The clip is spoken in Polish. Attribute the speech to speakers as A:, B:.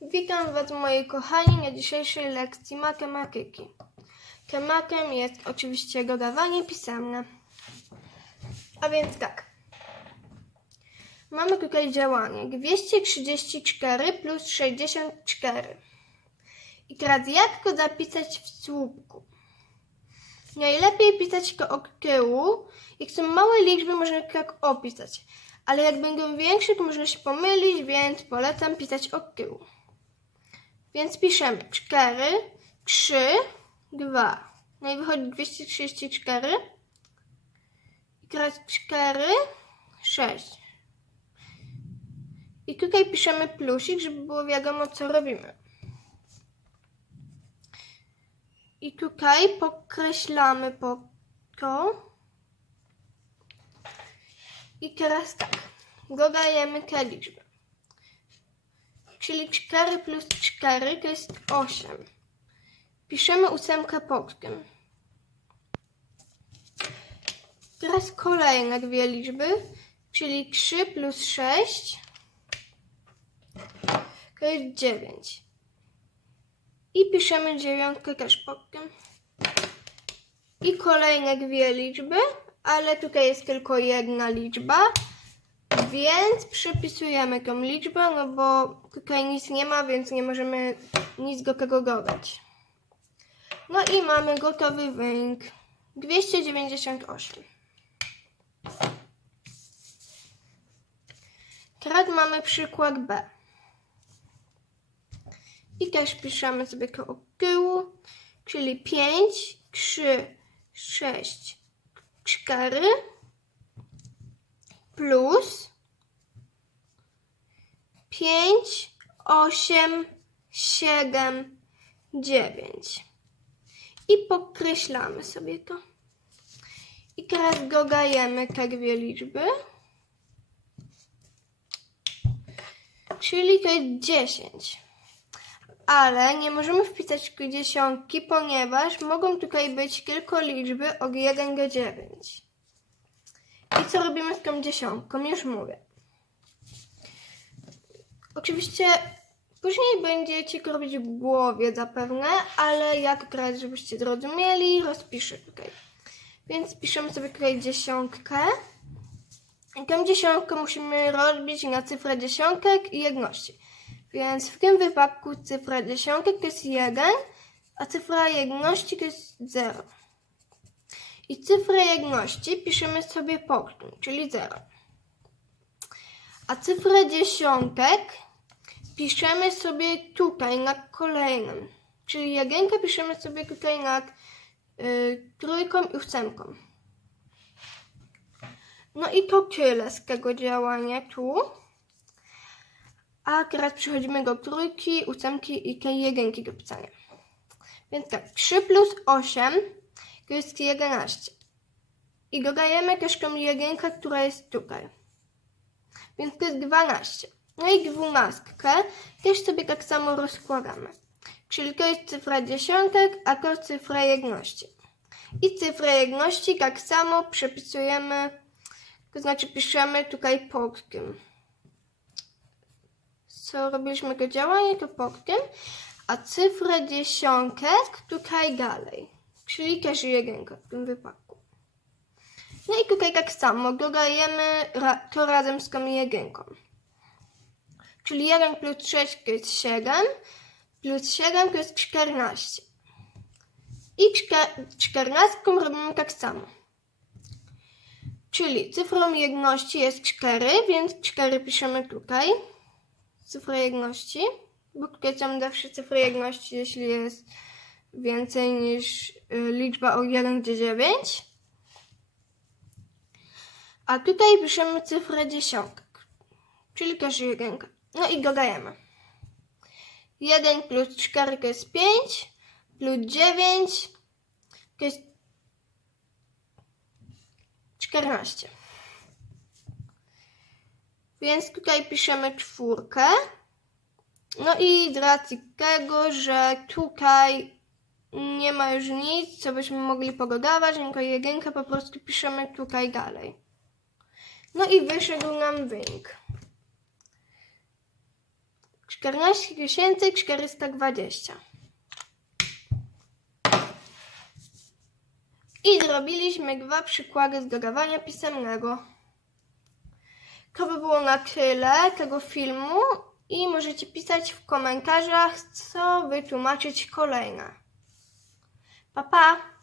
A: Witam Was moi kochani na dzisiejszej lekcji matematyki. Tematem jest oczywiście dodawanie pisemne. A więc tak. Mamy tutaj działanie 234 plus 64. I teraz jak to zapisać w słupku? Najlepiej pisać to od tyłu. Jak są małe liczby, można tak opisać. Ale jak będą większe, to można się pomylić, więc polecam pisać od tyłu. Więc piszemy 4, 3, 2. No i wychodzi 234. I teraz 4, 6. I tutaj piszemy plusik, żeby było wiadomo, co robimy. I tutaj podkreślamy po to. I teraz tak. Dodajemy te liczby. Czyli 4 plus 4 to jest 8. Piszemy ósemkę pod tym. Teraz kolejne dwie liczby, czyli 3 plus 6 to jest 9. I piszemy dziewiątkę też pod tym. I kolejne dwie liczby, ale tutaj jest tylko jedna liczba, więc przepisujemy tą liczbę, no bo tutaj nic nie ma, więc nie możemy nic do tego dodać. No i mamy gotowy wynik. 298. Teraz mamy przykład B. I też piszemy sobie to od tyłu, czyli 5, 3, 6, 4 plus 5, 8, 7, 9. I podkreślamy sobie to. I teraz dodajemy te dwie liczby. Czyli to jest 10. Ale nie możemy wpisać dziesiątki, ponieważ mogą tutaj być tylko liczby od 1 do 9. I co robimy z tą dziesiątką? Już mówię. Oczywiście później będziecie robić w głowie zapewne, ale jak teraz, żebyście zrozumieli, rozpiszę tutaj. Więc piszemy sobie tutaj dziesiątkę. I tę dziesiątkę musimy rozbić na cyfrę dziesiątek i jedności. Więc w tym wypadku cyfra dziesiątek to jest 1, a cyfra jedności to jest 0. I cyfrę jedności piszemy sobie punktem, czyli 0. A cyfrę dziesiątek piszemy sobie tutaj na kolejnym. Czyli jedynkę piszemy sobie tutaj nad y, trójką i ósemką. No i to tyle z tego działania tu. A teraz przechodzimy do trójki, ósemki i tej jedynki do pisania. Więc tak, 3 plus 8 to jest 11. I dodajemy też tą jedynkę, która jest tutaj. Więc to jest 12. No i dwunastkę też sobie tak samo rozkładamy. Czyli to jest cyfra dziesiątek, a to cyfra jedności. I cyfrę jedności tak samo przepisujemy, to znaczy piszemy tutaj pod tym. Co robiliśmy to działanie, to pod tym, a cyfrę dziesiątek tutaj dalej. Czyli też jedynka w tym wypadku. No i tutaj tak samo dodajemy to razem z tą jedynką. Czyli 1 plus 6 to jest 7, plus 7 to jest 14. I czter- 14 robimy tak samo. Czyli cyfrą jedności jest 4, więc 4 piszemy tutaj. Cyfra jedności, bo tutaj zawsze cyfry jedności, jeśli jest więcej niż y, liczba od 1 do 9. A tutaj piszemy cyfrę dziesiątek, czyli też jedynkę. No i dodajemy. 1 plus 4 to jest 5, plus 9 to jest 14. Więc tutaj piszemy czwórkę. No i z racji tego, że tutaj nie ma już nic, co byśmy mogli pogodować, tylko jedynkę po prostu piszemy tutaj dalej. No i wyszedł nam wynik. 14 420. I zrobiliśmy dwa przykłady z dodawania pisemnego. To by było na tyle tego filmu i możecie pisać w komentarzach, co wytłumaczyć kolejne. Pa, pa!